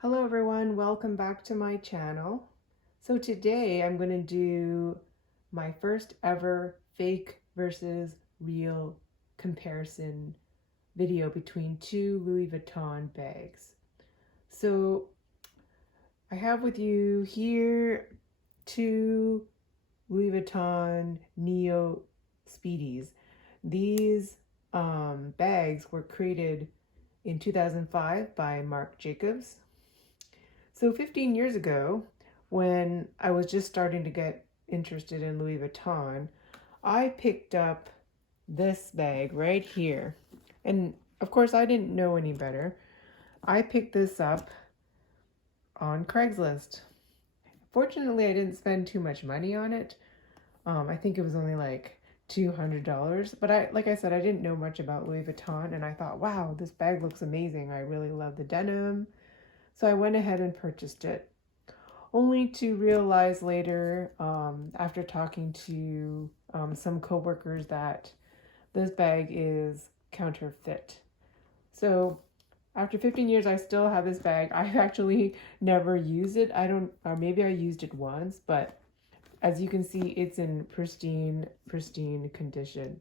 Hello everyone, welcome back to my channel. So today I'm going to do my first ever fake versus real comparison video between two Louis Vuitton bags. So I have with you here two Louis Vuitton Neo Speedies. These bags were created in 2005 by Marc Jacobs. So 15 years ago, when I was just starting to get interested in Louis Vuitton, I picked up this bag right here. And of course, I didn't know any better. I picked this up on Craigslist. Fortunately, I didn't spend too much money on it. I think it was only like $200. But like I said, I didn't know much about Louis Vuitton, and I thought, wow, this bag looks amazing. I really love the denim. So I went ahead and purchased it, only to realize later, after talking to some coworkers, that this bag is counterfeit. So after 15 years, I still have this bag. I've actually never used it. Or maybe I used it once, but as you can see, it's in pristine condition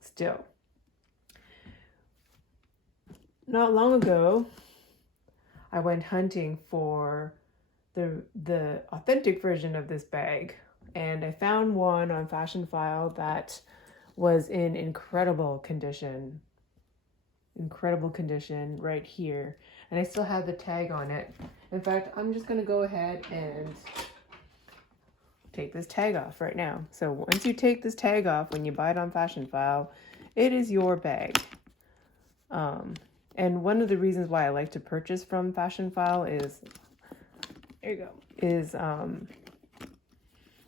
still. Not long ago, I went hunting for the authentic version of this bag, and I found one on Fashion File that was in incredible condition right here, and I still have the tag on it. In fact, I'm just going to go ahead and take this tag off right now. So once you take this tag off, when you buy it on Fashion File, it is your bag. And one of the reasons why I like to purchase from Fashion File is, there you go, is,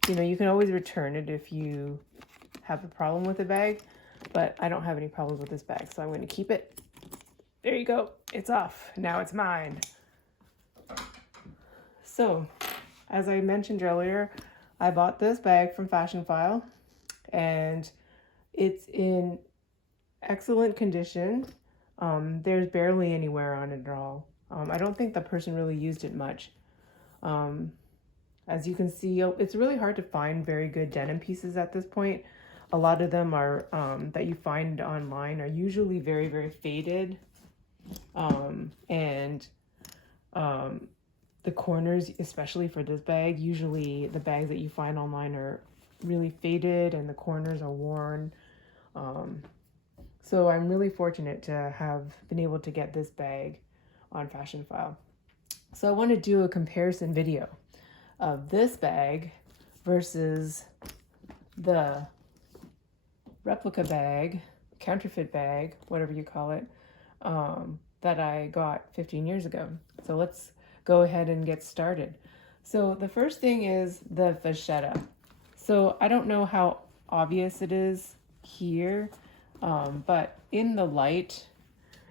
you can always return it if you have a problem with the bag, but I don't have any problems with this bag, so I'm going to keep it. There you go. It's off. Now it's mine. So, as I mentioned earlier, I bought this bag from Fashion File, and it's in excellent condition. There's barely any wear on it at all. I don't think the person really used it much. As you can see, it's really hard to find very good denim pieces at this point. A lot of them are that you find online are usually very, very faded. And the corners, especially for this bag, usually the bags that you find online are really faded and the corners are worn. So I'm really fortunate to have been able to get this bag on Fashion File. So I want to do a comparison video of this bag versus the replica bag, counterfeit bag, whatever you call it, that I got 15 years ago. So let's go ahead and get started. So the first thing is the Facetta. So I don't know how obvious it is here, but in the light,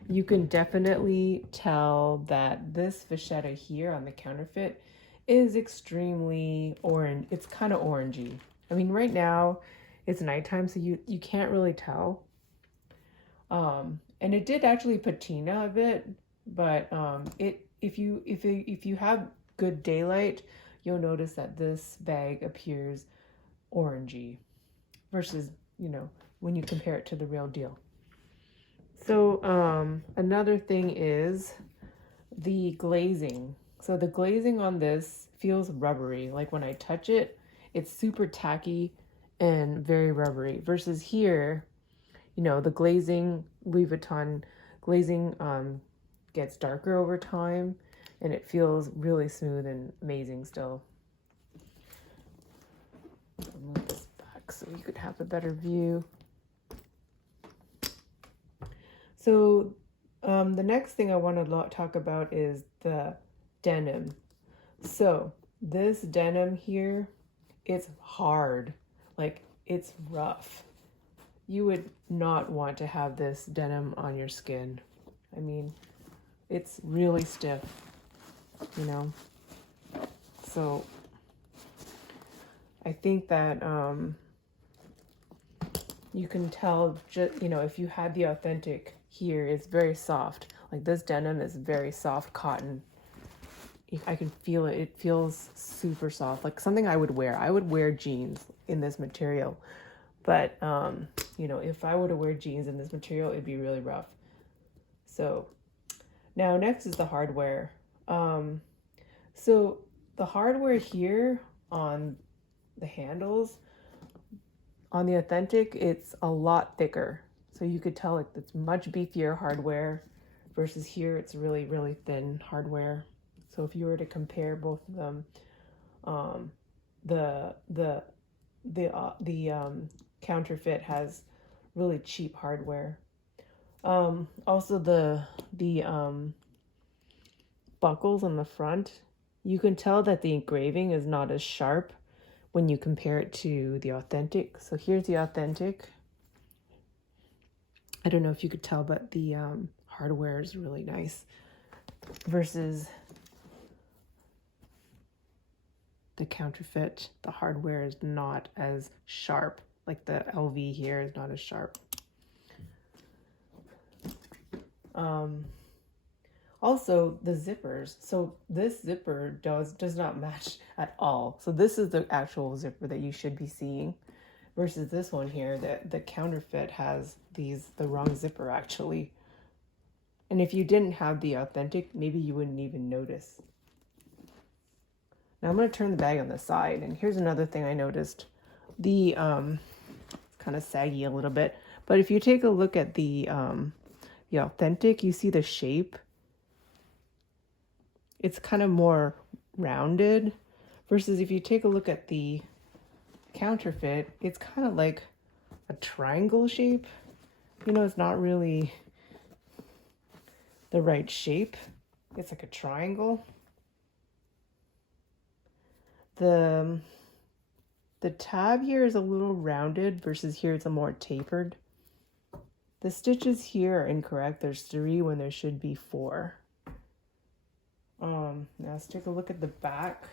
you can definitely tell that this Facetta here on the counterfeit is extremely orange. It's kind of orangey. I mean, right now it's nighttime, so you can't really tell. And it did actually patina a bit, but if you have good daylight, you'll notice that this bag appears orangey versus, when you compare it to the real deal. So another thing is the glazing. So the glazing on this feels rubbery. Like when I touch it, it's super tacky and very rubbery. Versus here, the glazing, Louis Vuitton glazing gets darker over time, and it feels really smooth and amazing still. I'll move this back so you could have a better view. So the next thing I want to talk about is the denim. So this denim here, it's hard, like it's rough. You would not want to have this denim on your skin. I mean, it's really stiff, So I think that you can tell, if you had the authentic here, it's very soft. Like this denim is very soft cotton. I can feel it. It feels super soft, like something I would wear. I would wear jeans in this material, but you know, if I were to wear jeans in this material, it'd be really rough. So now next is the hardware. So the hardware here on the handles, on the Authentic, it's a lot thicker. So you could tell it's much beefier hardware versus here it's really, really thin hardware. So if you were to compare both of them, the counterfeit has really cheap hardware. Also the buckles on the front, you can tell that the engraving is not as sharp when you compare it to the Authentic. So here's the Authentic. I don't know if you could tell, but the hardware is really nice versus the counterfeit. The hardware is not as sharp. Like the LV here is not as sharp. Also the zippers. So this zipper does not match at all. So this is the actual zipper that you should be seeing versus this one here. The counterfeit has the wrong zipper actually. And if you didn't have the Authentic, maybe you wouldn't even notice. Now I'm going to turn the bag on the side, and here's another thing I noticed. The it's kind of saggy a little bit, but if you take a look at the Authentic, you see the shape. It's kind of more rounded versus if you take a look at the counterfeit, it's kind of like a triangle shape. You know, it's not really the right shape. It's like a triangle. The tab here is a little rounded versus here it's a more tapered. The stitches here are incorrect. There's 3 when there should be 4. Now let's take a look at the back.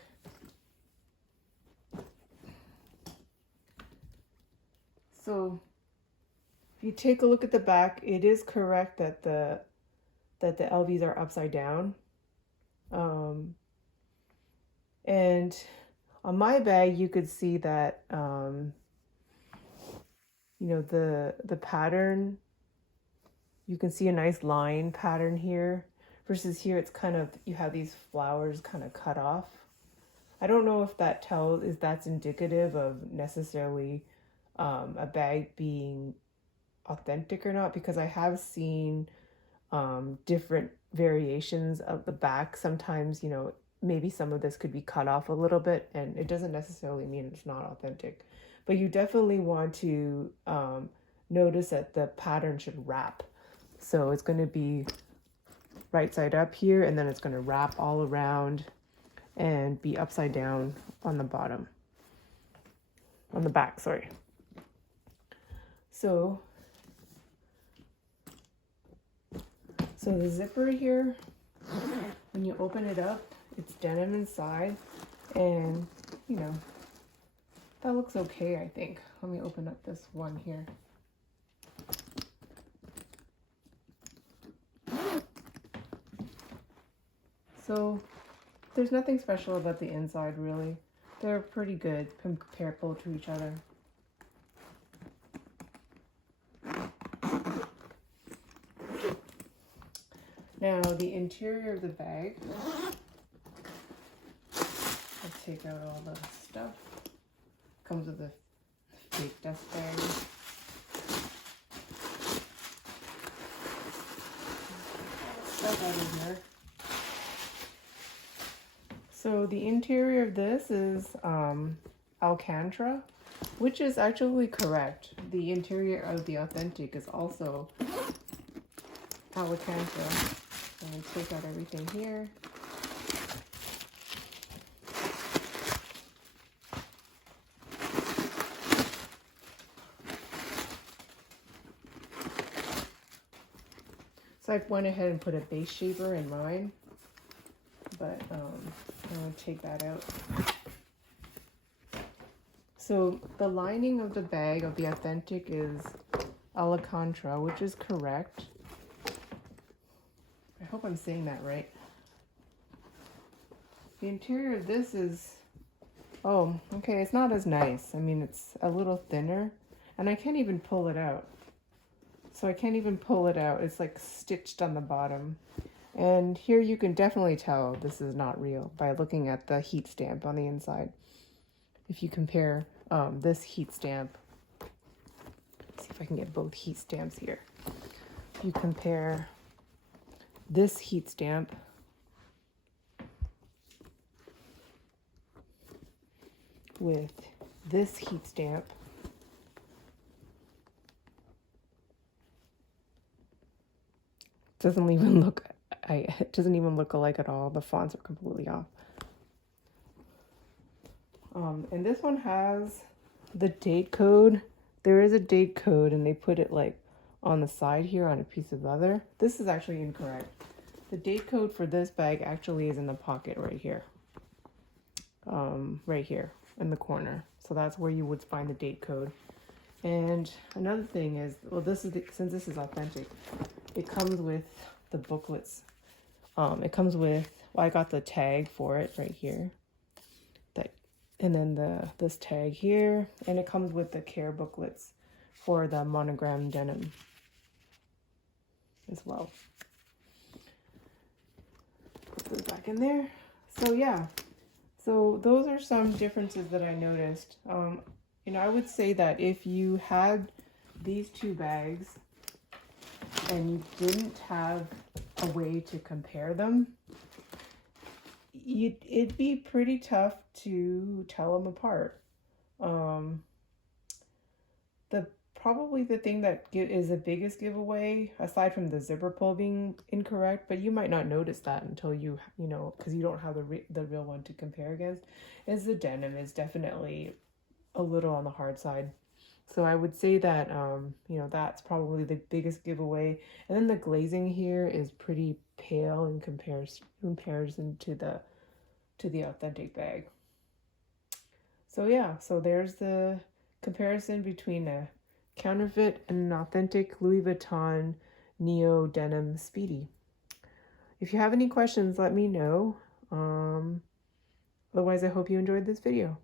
So if you take a look at the back, it is correct that the LVs are upside down. And on my bag, you could see that, you know, the pattern, you can see a nice line pattern here versus here it's kind of, you have these flowers kind of cut off. I don't know if that that's indicative of necessarily a bag being authentic or not, because I have seen different variations of the back. Sometimes, you know, maybe some of this could be cut off a little bit, and it doesn't necessarily mean it's not authentic. But you definitely want to notice that the pattern should wrap. So it's going to be right side up here, and then it's going to wrap all around and be upside down on the bottom, on the back, sorry. So the zipper here, when you open it up, it's denim inside, and you know, that looks okay, I think. Let me open up this one here. So there's nothing special about the inside, really. They're pretty good comparable to each other. Now the interior of the bag, let's take out all the stuff. Comes with a fake dust bag. Stuff out of here. So the interior of this is Alcantara, which is actually correct. The interior of the Authentic is also Alcantara. So I'll take out everything here. So I went ahead and put a base shaper in mine, but I'm going to take that out. So the lining of the bag of the Authentic is Alcantara, which is correct. I hope I'm saying that right. The interior of this is, oh, okay, it's not as nice. I mean, it's a little thinner, and I can't even pull it out. So I can't even pull it out. It's like stitched on the bottom. And here you can definitely tell this is not real by looking at the heat stamp on the inside. If you compare this heat stamp, let's see if I can get both heat stamps here. If you compare this heat stamp with this heat stamp, doesn't even look, it doesn't even look alike at all. The fonts are completely off. And this one has the date code. There is a date code, and they put it like on the side here on a piece of leather. This is actually incorrect. The date code for this bag actually is in the pocket right here. Right here in the corner. So that's where you would find the date code. And another thing is, well, this is since this is authentic, it comes with the booklets. It comes with, well, I got the tag for it right here. And then this tag here, and it comes with the care booklets for the monogram denim as well. Put those back in there. So yeah, so those are some differences that I noticed. You know, I would say that if you had these two bags and you didn't have a way to compare them, it'd be pretty tough to tell them apart. Probably the thing that is the biggest giveaway, aside from the zipper pull being incorrect, but you might not notice that until you know, because you don't have the real one to compare against, is the denim is definitely a little on the hard side. So I would say that, you know, that's probably the biggest giveaway. And then the glazing here is pretty pale in comparison to the authentic bag. So yeah, so there's the comparison between a counterfeit and an authentic Louis Vuitton Neo Denim Speedy. If you have any questions, let me know. Otherwise, I hope you enjoyed this video.